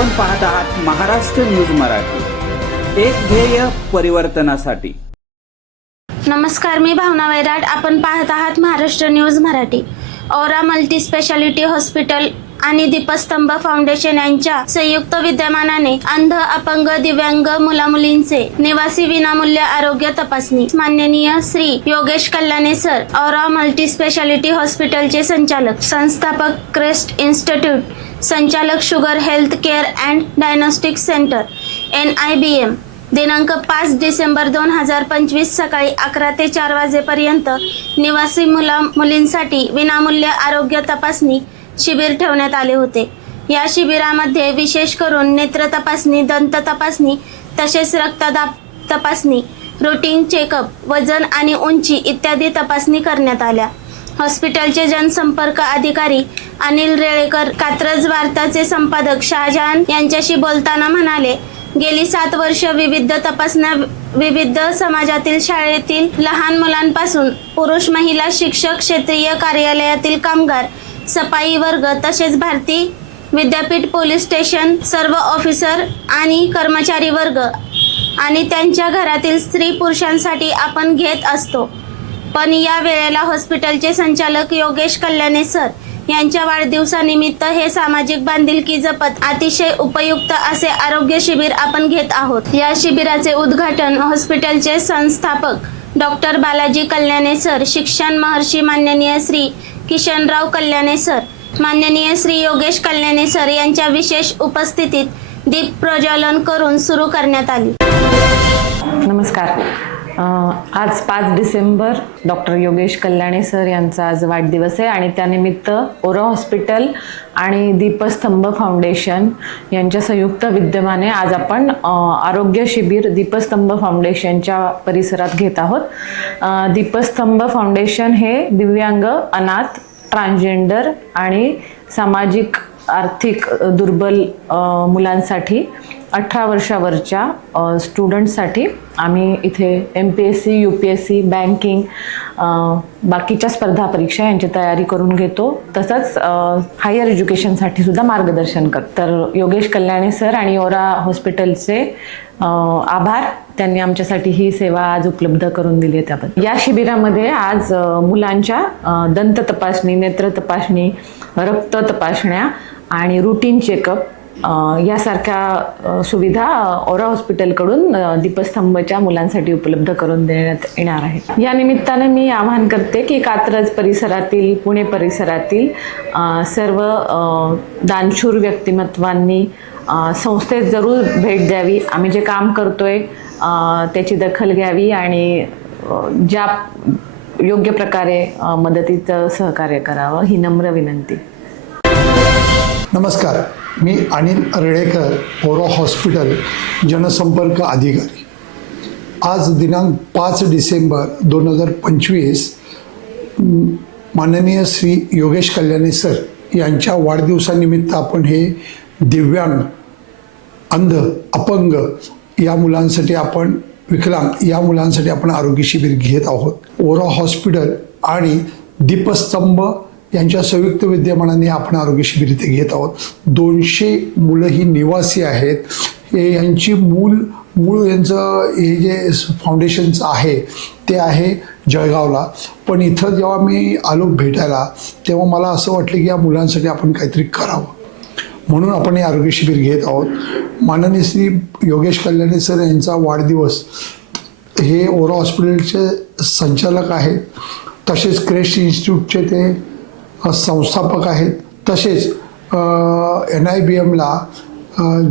आपण पाहत आहात महाराष्ट्र न्यूज मराठी, एक ध्येय परिवर्तनासाठी। नमस्कार, मी भावना वैराट। आपण पाहत आहात महाराष्ट्र न्यूज मराठी। औरा मल्टी स्पेशालिटी हॉस्पिटल आणि दीपस्तंभ फाउंडेशन यांच्या संयुक्त विद्यमानाने अंध, अपंग, दिव्यांग मुलामुलींचे निवासी विनामूल्य आरोग्य तपासणी। माननीय श्री योगेश कल्याणे सर, औरा मल्टी स्पेशालिटी हॉस्पिटलचे संचालक, संस्थापक क्रेस्ट इन्स्टिट्यूट, संचालक sugar health care and diagnostic centre NIBM, दिनांक 5 डिसेंबर 2025 सकाळी 11 ते 4 वाजेपर्यंत निवासी मुलींसाठी विनामूल्य आरोग्य तपासणी शिबिर ठेवण्यात आले होते। या शिबिरामध्ये विशेष करून नेत्र तपासणी, दंत तपासणी तसेच रक्तदाब तपासणी, रूटीन चेकअप, वजन आणि उंची इत्यादी तपासणी करण्यात आल्या। हॉस्पिटलचे जनसंपर्क अधिकारी अनिल रेळेकर, कात्रज वार्ताचे संपादक शाहजहान यांच्याशी बोलताना म्हणाले, गेली 7 वर्ष विविध तपासण्या विविध समाजातील, शाळेतील लहान मुलांपासून पुरुष, महिला, शिक्षक, क्षेत्रीय कार्यालयातील कामगार, सफाई वर्ग तसेच भारतीय विद्यापीठ, पोलीस स्टेशन, सर्व ऑफिसर आणि कर्मचारी वर्ग आणि त्यांच्या घरातील स्त्री पुरुषांसाठी आपण घेत असतो। पण या वेळेला हॉस्पिटलचे संचालक योगेश कल्याणे सर यांच्या वाढदिवसानिमित्त हे सामाजिक बांधिलकी जपत अतिशय उपयुक्त असे आरोग्य शिबिर आपण घेत आहोत। या शिबिराचे उद्घाटन हॉस्पिटलचे संस्थापक डॉक्टर बालाजी कल्याणे सर, शिक्षण महर्षी माननीय श्री किशनराव कल्याणे सर, माननीय श्री योगेश कल्याणे सर यांच्या विशेष उपस्थितीत दीप प्रज्वलन करून सुरू करण्यात आली। नमस्कार। आज 5 डिसेंबर डॉक्टर योगेश कल्याणे सर यांचा आज वाढदिवस आहे आणि त्यानिमित्त औरा हॉस्पिटल आणि दीपस्तंभ फाउंडेशन यांच्या संयुक्त विद्यमाने आज आपण आरोग्य शिबिर दीपस्तंभ फाउंडेशनच्या परिसरात घेत आहोत। दीपस्तंभ फाउंडेशन हे दिव्यांग, अनाथ, ट्रान्सजेंडर आणि सामाजिक आर्थिक दुर्बल मुलांसाठी 18 वर्षावरच्या स्टुडंट्ससाठी आम्ही इथे MPSC, UPSC, बँकिंग, बाकीच्या स्पर्धा परीक्षा यांची तयारी करून घेतो। तसंच हायर एज्युकेशनसाठी सुद्धा मार्गदर्शन करतो। तर योगेश कल्याणे सर आणि औरा हॉस्पिटलचे आभार, त्यांनी आमच्यासाठी ही सेवा आज उपलब्ध करून दिली आहे त्याबद्दल। या शिबिरामध्ये आज मुलांच्या दंत तपासणी, नेत्र तपासणी, रक्त तपासण्या आणि रूटीन चेकअप यासारख्या सुविधा औरा हॉस्पिटलकडून दीपस्तंभच्या मुलांसाठी उपलब्ध करून देण्यात येणार आहे। या निमित्ताने मी आवाहन करते की कात्रज परिसरातील, पुणे परिसरातील सर्व दानशूर व्यक्तिमत्वांनी संस्थेत जरूर भेट द्यावी। आम्ही जे काम करतोय त्याची दखल घ्यावी आणि ज्या योग्य प्रकारे मदतीचं सहकार्य करावं ही नम्र विनंती। नमस्कार, मी अनिल रेळेकर, औरा हॉस्पिटल जनसंपर्क अधिकारी। आज दिनांक 5 डिसेंबर 2025 माननीय श्री योगेश कल्याणे सर यांच्या वाढदिवसानिमित्त आपण हे दिव्यांग, अंध, अपंग या मुलांसाठी, आपण विकलांग या मुलांसाठी आपण आरोग्य शिबिर घेत आहोत। औरा हॉस्पिटल आणि दीपस्तंभ यांच्या संयुक्त विद्यमानाने आपण आरोग्य शिबिर इथे घेत आहोत। 200 मुलं ही निवासी आहेत। हे यांची मूळ यांचं हे जे फाउंडेशनचं आहे ते आहे जळगावला, पण इथं जेव्हा मी आलो भेटायला तेव्हा मला असं वाटलं की या मुलांसाठी आपण काहीतरी करावं, म्हणून आपण हे आरोग्य शिबिर घेत आहोत। माननीय श्री योगेश कल्याणे सर यांचा वाढदिवस, हे औरा हॉस्पिटलचे संचालक आहेत, तसेच क्रेस्ट इन्स्टिट्यूटचे ते संस्थापक आहेत, तसेच NIBMला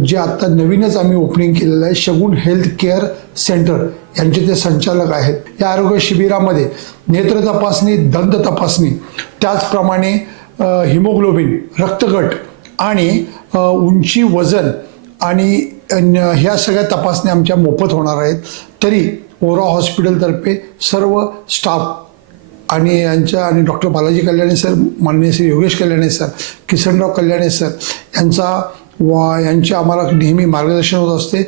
जे आत्ता नवीनच आम्ही ओपनिंग केलेलं आहे शगुन हेल्थ केअर सेंटर यांचे ते संचालक आहेत। या आरोग्य शिबिरामध्ये नेत्र तपासणी, दंत तपासणी, त्याचप्रमाणे हिमोग्लोबिन, रक्तगट आणि उंची, वजन आणि ह्या सगळ्या तपासण्या आमच्या मोफत होणार आहेत। तरी औरा हॉस्पिटलतर्फे सर्व स्टाफ आणि आणि डॉक्टर बालाजी कल्याणे सर, माननीय श्री योगेश कल्याणे सर, किशनराव कल्याणे सर यांचे आम्हाला नेहमी मार्गदर्शन होत असते।